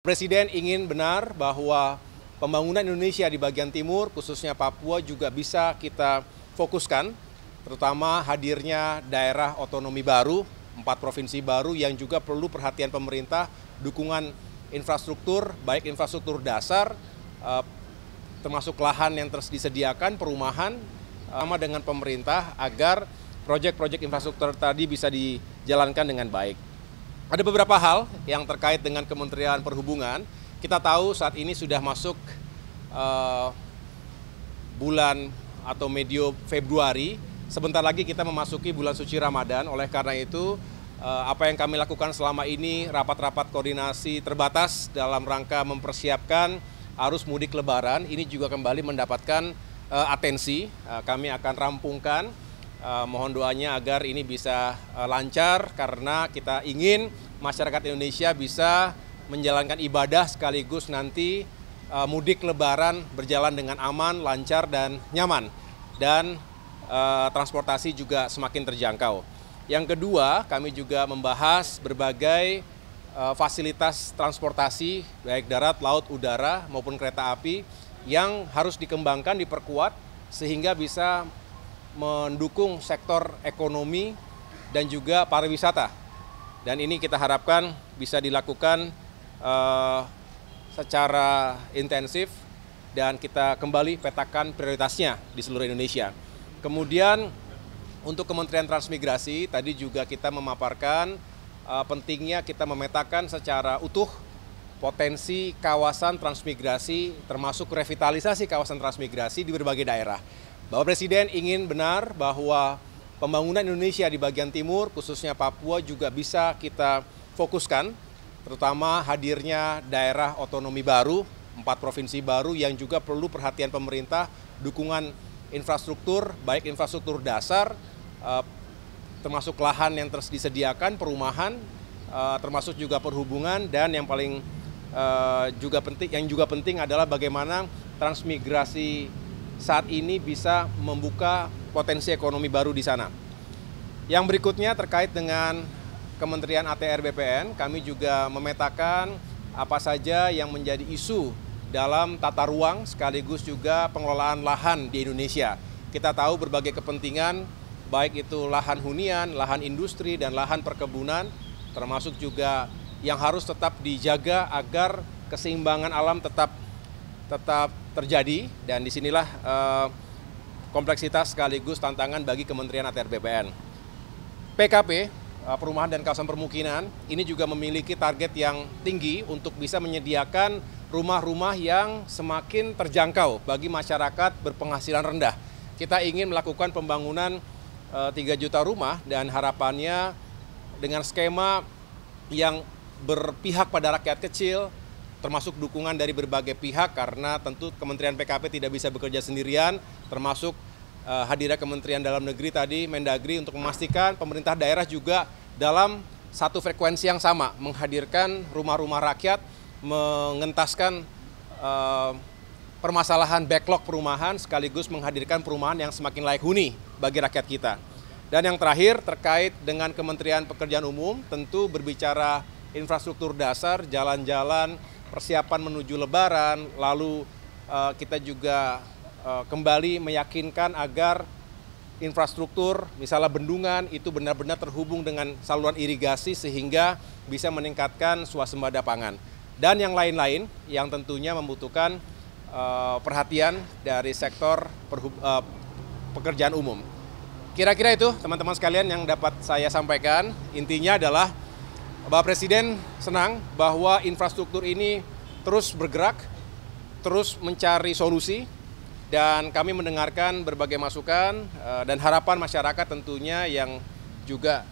Presiden ingin benar bahwa pembangunan Indonesia di bagian timur, khususnya Papua, juga bisa kita fokuskan, terutama hadirnya daerah otonomi baru, 4 provinsi baru yang juga perlu perhatian pemerintah, dukungan infrastruktur, baik infrastruktur dasar, termasuk lahan yang terus disediakan, perumahan, sama dengan pemerintah agar proyek-proyek infrastruktur tadi bisa dijalankan dengan baik. Ada beberapa hal yang terkait dengan Kementerian Perhubungan. Kita tahu saat ini sudah masuk bulan atau medio Februari. Sebentar lagi kita memasuki bulan suci Ramadan. Oleh karena itu, apa yang kami lakukan selama ini, rapat-rapat koordinasi terbatas dalam rangka mempersiapkan arus mudik Lebaran, ini juga kembali mendapatkan atensi. Kami akan rampungkan. Mohon doanya agar ini bisa lancar karena kita ingin masyarakat Indonesia bisa menjalankan ibadah sekaligus nanti mudik Lebaran berjalan dengan aman, lancar, dan nyaman. Dan transportasi juga semakin terjangkau. Yang kedua, kami juga membahas berbagai fasilitas transportasi baik darat, laut, udara maupun kereta api yang harus dikembangkan, diperkuat sehingga bisa mendukung sektor ekonomi dan juga pariwisata. Dan ini kita harapkan bisa dilakukan secara intensif dan kita kembali petakan prioritasnya di seluruh Indonesia. Kemudian untuk Kementerian Transmigrasi tadi juga kita memaparkan pentingnya kita memetakan secara utuh potensi kawasan transmigrasi termasuk revitalisasi kawasan transmigrasi di berbagai daerah. Bapak Presiden ingin benar bahwa pembangunan Indonesia di bagian timur, khususnya Papua, juga bisa kita fokuskan, terutama hadirnya daerah otonomi baru, 4 provinsi baru yang juga perlu perhatian pemerintah, dukungan infrastruktur, baik infrastruktur dasar, termasuk lahan yang terus disediakan, perumahan, termasuk juga perhubungan, dan yang paling juga penting adalah bagaimana transmigrasi saat ini bisa membuka potensi ekonomi baru di sana. Yang berikutnya terkait dengan Kementerian ATR BPN, kami juga memetakan apa saja yang menjadi isu dalam tata ruang sekaligus juga pengelolaan lahan di Indonesia. Kita tahu berbagai kepentingan, baik itu lahan hunian, lahan industri, dan lahan perkebunan, termasuk juga yang harus tetap dijaga agar keseimbangan alam tetap terjadi, dan disinilah kompleksitas sekaligus tantangan bagi Kementerian ATR BPN. PKP, Perumahan dan Kawasan Permukiman, ini juga memiliki target yang tinggi untuk bisa menyediakan rumah-rumah yang semakin terjangkau bagi masyarakat berpenghasilan rendah. Kita ingin melakukan pembangunan 3 juta rumah dan harapannya dengan skema yang berpihak pada rakyat kecil, termasuk dukungan dari berbagai pihak karena tentu Kementerian PKP tidak bisa bekerja sendirian, termasuk hadirnya Kementerian Dalam Negeri tadi, Mendagri, untuk memastikan pemerintah daerah juga dalam satu frekuensi yang sama, menghadirkan rumah-rumah rakyat, mengentaskan permasalahan backlog perumahan, sekaligus menghadirkan perumahan yang semakin layak huni bagi rakyat kita. Dan yang terakhir terkait dengan Kementerian Pekerjaan Umum, tentu berbicara infrastruktur dasar, jalan-jalan, persiapan menuju Lebaran, lalu kita juga kembali meyakinkan agar infrastruktur, misalnya bendungan, itu benar-benar terhubung dengan saluran irigasi sehingga bisa meningkatkan swasembada pangan. Dan yang lain-lain yang tentunya membutuhkan perhatian dari sektor pekerjaan umum. Kira-kira itu teman-teman sekalian yang dapat saya sampaikan. Intinya adalah Bapak Presiden senang bahwa infrastruktur ini terus bergerak, terus mencari solusi, dan kami mendengarkan berbagai masukan dan harapan masyarakat tentunya yang juga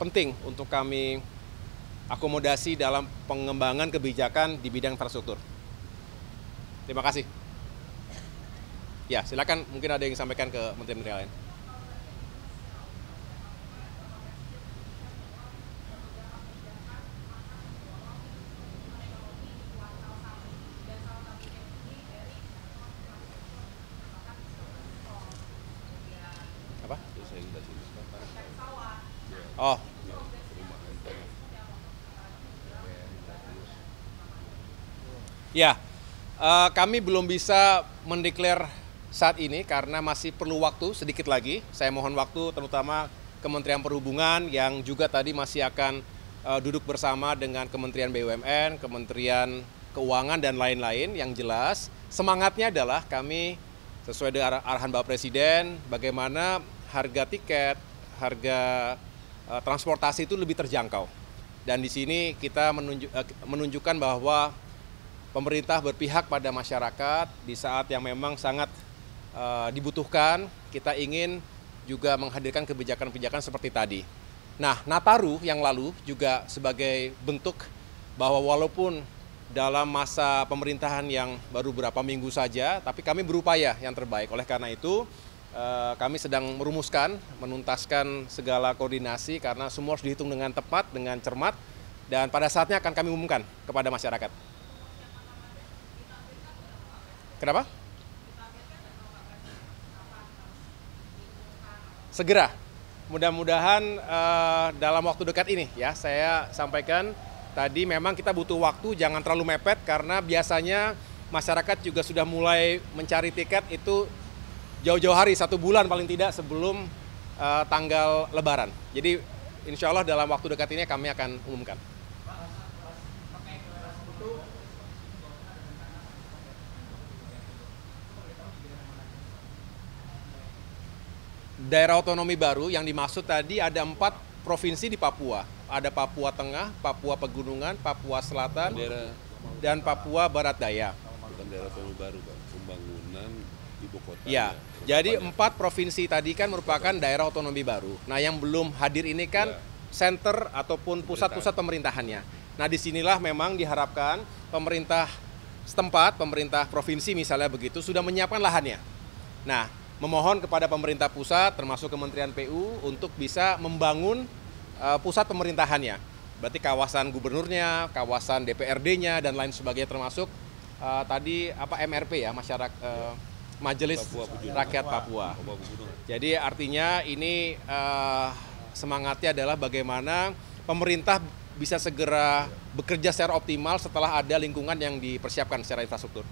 penting untuk kami akomodasi dalam pengembangan kebijakan di bidang infrastruktur. Terima kasih. Ya, silakan, mungkin ada yang disampaikan ke menteri-menteri lain. Apa? Oh, Ya, kami belum bisa mendeklar saat ini karena masih perlu waktu sedikit lagi. Saya mohon waktu terutama Kementerian Perhubungan yang juga tadi masih akan duduk bersama dengan Kementerian BUMN, Kementerian Keuangan dan lain-lain. Yang jelas semangatnya adalah kami sesuai dengan arahan Bapak Presiden bagaimana harga tiket, harga transportasi itu lebih terjangkau. Dan di sini kita menunjukkan bahwa pemerintah berpihak pada masyarakat di saat yang memang sangat dibutuhkan. Kita ingin juga menghadirkan kebijakan-kebijakan seperti tadi. Nah, Nataru yang lalu juga sebagai bentuk bahwa walaupun dalam masa pemerintahan yang baru beberapa minggu saja, tapi kami berupaya yang terbaik. Oleh karena itu, kami sedang merumuskan, menuntaskan segala koordinasi karena semua harus dihitung dengan tepat, dengan cermat, dan pada saatnya akan kami umumkan kepada masyarakat. Kenapa? Segera. Mudah-mudahan dalam waktu dekat ini ya, saya sampaikan tadi memang kita butuh waktu, jangan terlalu mepet karena biasanya masyarakat juga sudah mulai mencari tiket itu jauh-jauh hari, 1 bulan paling tidak sebelum tanggal Lebaran. Jadi insya Allah dalam waktu dekat ini kami akan umumkan. Daerah otonomi baru yang dimaksud tadi ada 4 provinsi di Papua. Ada Papua Tengah, Papua Pegunungan, Papua Selatan, dan Papua Barat Daya. Bukan daerah otonomi baru, Pak. Pembangunan ibu kota. Ya, jadi 4 provinsi tadi kan merupakan daerah otonomi baru. Nah, yang belum hadir ini kan center ataupun pusat-pusat pemerintahannya. Nah, disinilah memang diharapkan pemerintah setempat, pemerintah provinsi misalnya begitu, sudah menyiapkan lahannya. Nah, memohon kepada pemerintah pusat termasuk Kementerian PU untuk bisa membangun pusat pemerintahannya. Berarti kawasan gubernurnya, kawasan DPRD-nya dan lain sebagainya termasuk tadi MRP ya, masyarakat Majelis Rakyat Papua. Jadi artinya ini semangatnya adalah bagaimana pemerintah bisa segera bekerja secara optimal setelah ada lingkungan yang dipersiapkan secara infrastruktur.